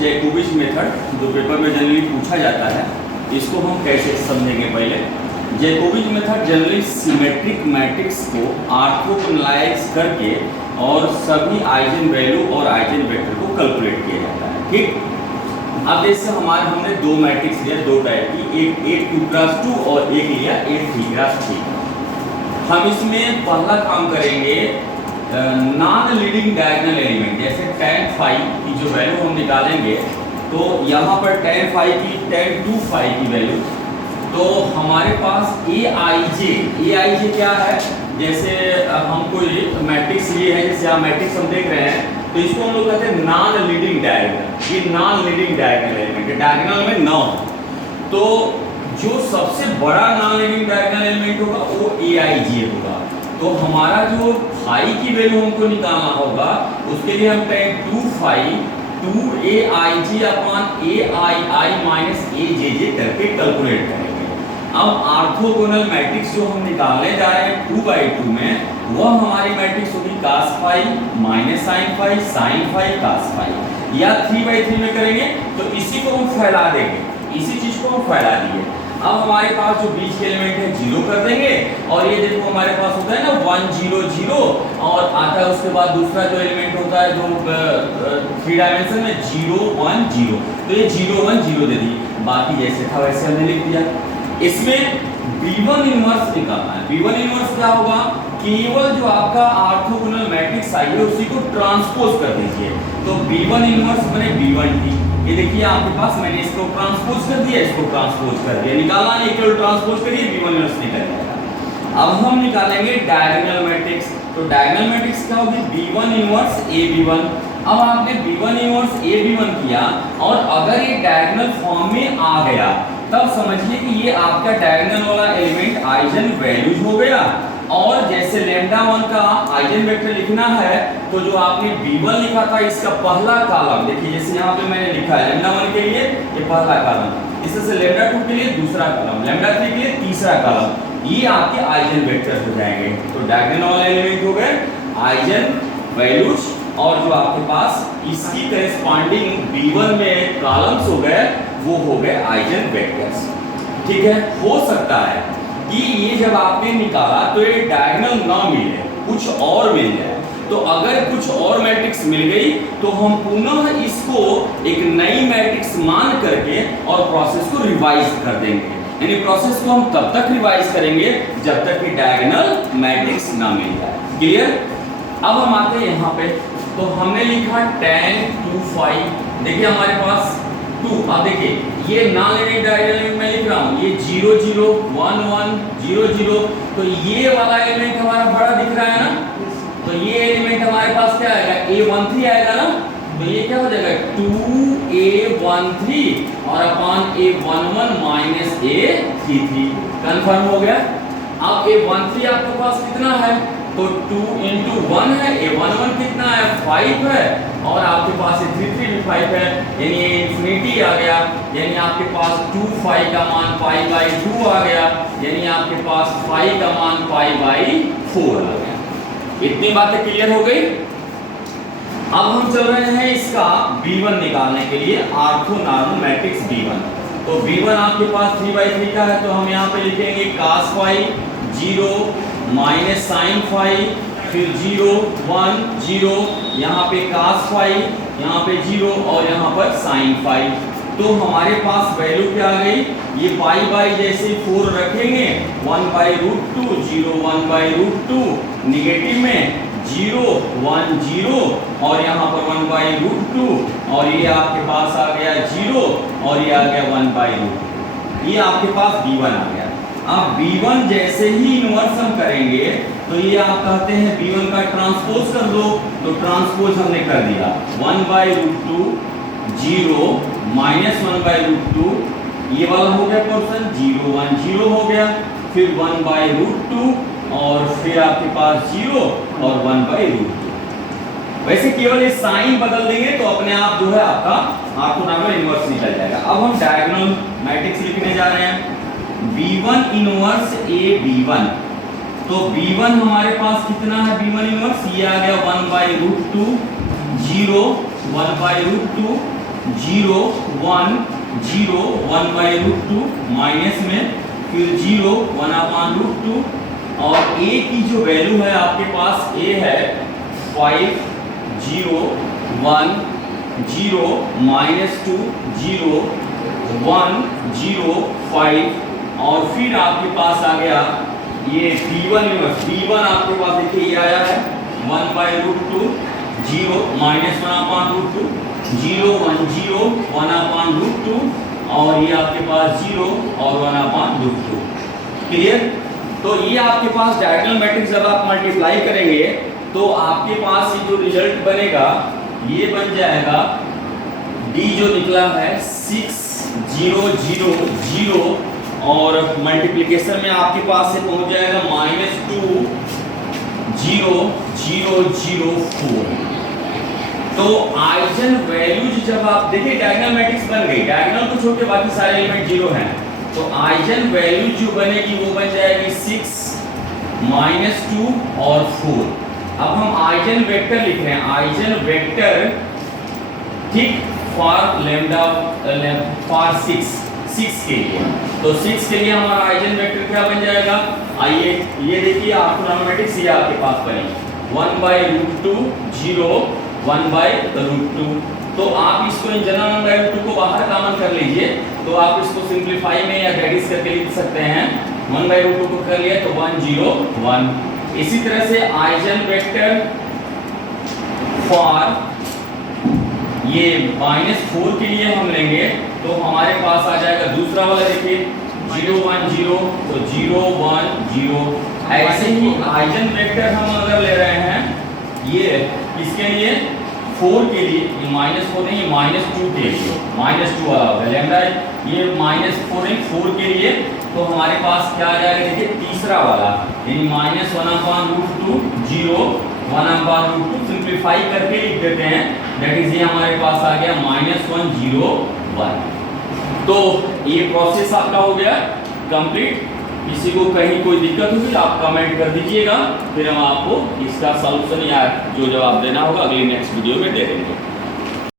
जैकोबिज method जो paper में generally पूछा जाता है, इसको हम कैसे समझेंगे। पहले जैकोबिज मेथड जनरली सिमेट्रिक मैट्रिक्स को ऑर्थोगोनलाइज करके और सभी आइजन वैल्यू और आइजन वेक्टर को कैलकुलेट किया जाता है। ठीक, अब जैसे हमने दो मैट्रिक्स लिया, दो टाइप की, एक 8 2 x 2 और एक लिया 8 3 x 3। हम इसमें पहला काम करेंगे नॉन लीडिंग डायगोनल एलिमेंट, जैसे tan phi की जो वैल्यू हम निकालेंगे, तो यहाँ पर tan phi की tan 2 phi की वैल्यू, तो हमारे पास aij क्या है, जैसे हम कोई मैट्रिक्स लिए है, जैसे आप मैट्रिक्स हम देख रहे हैं, तो इसको हम लोग कहते हैं नॉन लीडिंग डायगोनल। ये नॉन लीडिंग डायगोनल एलिमेंट है, डायगोनल में न हो, तो जो सबसे बड़ा नॉन लीडिंग डायगोनल एलिमेंट होगा वो aij होगा। तो हमारा जो फाई की वैल्यू हमको निकालना होगा, उसके लिए हम tan 2 phi 2aij upon aii minus ajj करके कैलकुलेट करेंगे। अब ऑर्थोगोनल मैट्रिक्स जो हम निकालने जा रहे हैं 2/2 में, वह हमारी मैट्रिक्स होगी cos phi minus sin phi sin phi cos phi, या 3/3 में करेंगे तो इसी को हम फैला देंगे, इसी चीज को हम फैला दिए। अब हमारे पास जो बीच के एलिमेंट है 0 कर देंगे, और ये देखो हमारे पास होता है ना 1 0 0, और आता है उसके बाद दूसरा जो एलिमेंट होता है जो 3 डायमेंशन में 0 1 0, तो ये 0 1 0 दे दी, बाकी जैसे था वैसे हमने लिख दिया। इसमें B1 इनवर्स निकालना है। B1 इनवर्स क्या होगा, केवल जो आपका ऑर्थोगोनल मैट्रिक्स आई है उसी को ट्रांसपोज कर दीजिए, तो B1 इनवर्स बने B1T। ये देखिए आपके पास मैंने इसको ट्रांसपोज कर दिया, इसको ट्रांसपोज कर दिया, निकालना नहीं, केवल ट्रांसपोज करिए, B1 इनवर्स निकल जाएगा। अब हम निकालेंगे डायगोनल मैट्रिक्स, तो डायगोनल मैट्रिक्स क्या होगी, B1 इनवर्स AB1। अब आपने B1 इनवर्स AB1 किया, और अगर ये डायगोनल फॉर्म में आ गया, तब समझिए कि ये आपका डायगोनल वाला एलिमेंट आइजन वैल्यूज हो गया। और जैसे λ1 का आइजन वेक्टर लिखना है, तो जो आपने B1 लिखा था इसका पहला कॉलम देखिए, जैसे यहाँ पे मैंने लिखा है λ1 के लिए ये पहला कॉलम, इससे λ2 के लिए दूसरा कॉलम, λ3 के लिए तीसरा कॉलम, ये आपके आइजन वेक्टर हो जाएंगे। तो डायगोनल वाले एलिमेंट हो गए आइजन वैल्यूज, और जो आपके पास इसकी करेस्पॉन्डिंग B1 में कॉलम्स हो गए, वो हो गए आइजन वेक्टर्स। ठीक है, हो सकता है कि ये जब आपने निकाला तो ये डायगोनल ना मिले, कुछ और मिल जाए, तो अगर कुछ और मैट्रिक्स मिल गई तो हम पुनः इसको एक नई मैट्रिक्स मान करके और प्रोसेस को रिवाइज कर देंगे। यानी प्रोसेस को हम तब तक रिवाइज करेंगे जब तक कि डायगोनल मैट्रिक्स ना मिल जाए। क्लियर? अब हम आते हैं यहाँ पे, तो हमने लिखा tan 2 phi, देखिए हमारे पास 2, अब देखिए ये नॉन लीनियर डायगोनल में लिख रहा हूँ, ये 0 0 1 1 0 0, तो ये वाला एलिमेंट हमारा बड़ा दिख रहा है ना, तो ये एलिमेंट हमारे पास क्या आएगा, A13 आएगा ना, तो ये क्या हो जाएगा 2A13 और upon A11 minus A33, confirm हो गया। अब A13 आपके पास कितना है, तो 2 into 1 है, A11 कितना है 5 है, और आपके पास A33 भी 5 है, यानी ये इन्फिनिटी आ गया, यानी आपके पास 2 phi का मान π/2 आ गया, यानी आपके पास phi का मान π/4 आ गया। इतनी बातें क्लियर हो गई। अब हम चल रहे हैं इसका B1 निकालने के लिए, ऑर्थोगोनल मैट्रिक्स B1। तो B1 आपके पास 3/3 का है, तो हम यहाँ पे लिखेंगे cos phi 0 minus sin phi, फिर 0 1 0, यहाँ पे cos phi, यहाँ पे 0 और यहाँ पर sin phi। तो हमारे पास वैल्यू क्या आ गई, ये पाई जैसे 4 रखेंगे, 1/√2 0 1/√2, निगेटिव में 0 1 0, और यहाँ पर 1/√2, और ये आपके पास आ गया 0, और ये आ गया 1/√2, ये आपके पास B1 आ गया। अब B1 जैसे ही इनवर्स हम करेंगे, तो ये आप कहते हैं B1 का ट्रांसपोज कर दो, तो ट्रांसपोज हमने कर दिया, 1/√2 0 माइनस 1/√2, ये वाला हो गया पोर्शन, 0 1 0 हो गया, फिर 1/√2, और फिर आपके पास 0 और 1/√2। वैसे केवल ये साइन बदल देंगे तो अपने आप जो है आपका ऑर्थोगोनल इनवर्स निकल जाएगा। अब हम डायगोनल मैट्रिक्स लिखने जा रहे हैं, B1 इनवर्स AB1, तो B1 हमारे पास कितना है, B1 इनवर्स ये आ गया 1/√2 0 1/√2, 0 1 0 1 बाई रूट टू माइनस में, फिर 0 1 अपॉन रूट टू, और a की जो वैल्यू है आपके पास a है 5 0 1 0 माइनस 2 0 1 0 5, और फिर आपके पास आ गया ये b1 इनवर्स। b1 आपके पास देखिए ये आया है 1 by root two 0 minus 1 upon root two 0 1 0 1 upon root two, और ये आपके पास 0 और 1 अपॉन रूट टू। क्लियर? तो ये आपके पास डायगोनल मैट्रिक्स जब आप मल्टीप्लाई करेंगे तो आपके पास ये जो रिजल्ट बनेगा ये बन जाएगा D जो निकला है 6 0 0 0, और मल्टीप्लिकेशन में आपके पास से पहुंच जाएगा -2 0 0 0 4। तो आइजन वैल्यूज जब आप देखिए डायगोनल मैट्रिक्स बन गई, डायगोनल को छोड़ के बाकी सारे एलिमेंट 0 हैं, तो आइजन वैल्यू जो बनेगी वो बन जाएगी 6 -2 और 4। अब हम आइजन वेक्टर लिख रहे हैं, आइजन वेक्टर ठीक फॉर लैम्डा फॉर 6 के लिए, तो 6 के लिए हमारा आइजन वेक्टर क्या बन जाएगा, आइए ये देखिए ट्रिग्नोमेट्रिक्स ये आपके पास बनी 1 by root two 0 1 by root two. तो आप इसको in general 1 by root two को बाहर कॉमन कर लीजिए, तो आप इसको सिंप्लीफाई में या रेडिस करके लिख सकते हैं। 1 बाई रूट टू को कर लिया तो 1 0 1। इसी तरह से आइजन वेक्टर फॉर ये -4 के लिए हम लेंगे तो हमारे पास आ जाएगा दूसरा वाला, देखिए 0 1 0 तो 0 1 0। ऐसे ही आइजन वेक्टर हम अगर ले रहे हैं ये किसके लिए, 4 के लिए, ये -4 नहीं, ये -2 के लिए, -2 वाला होगा लैम्डा, ये -4 है 4 के लिए, तो हमारे पास क्या आ जाएगा देखिए तीसरा वाला, यानी -1 upon root two 0 1 upon root two, simplify करके लिख देते हैं, दैट इज ये हमारे पास आ गया -1 0 1। तो ये प्रोसेस आपका हो गया कंप्लीट। किसी को कहीं कोई दिक्कत होगी आप कमेंट कर दीजिएगा, फिर हम आपको इसका सॉल्यूशन या जो जवाब देना होगा अगली नेक्स्ट वीडियो में दे देंगे।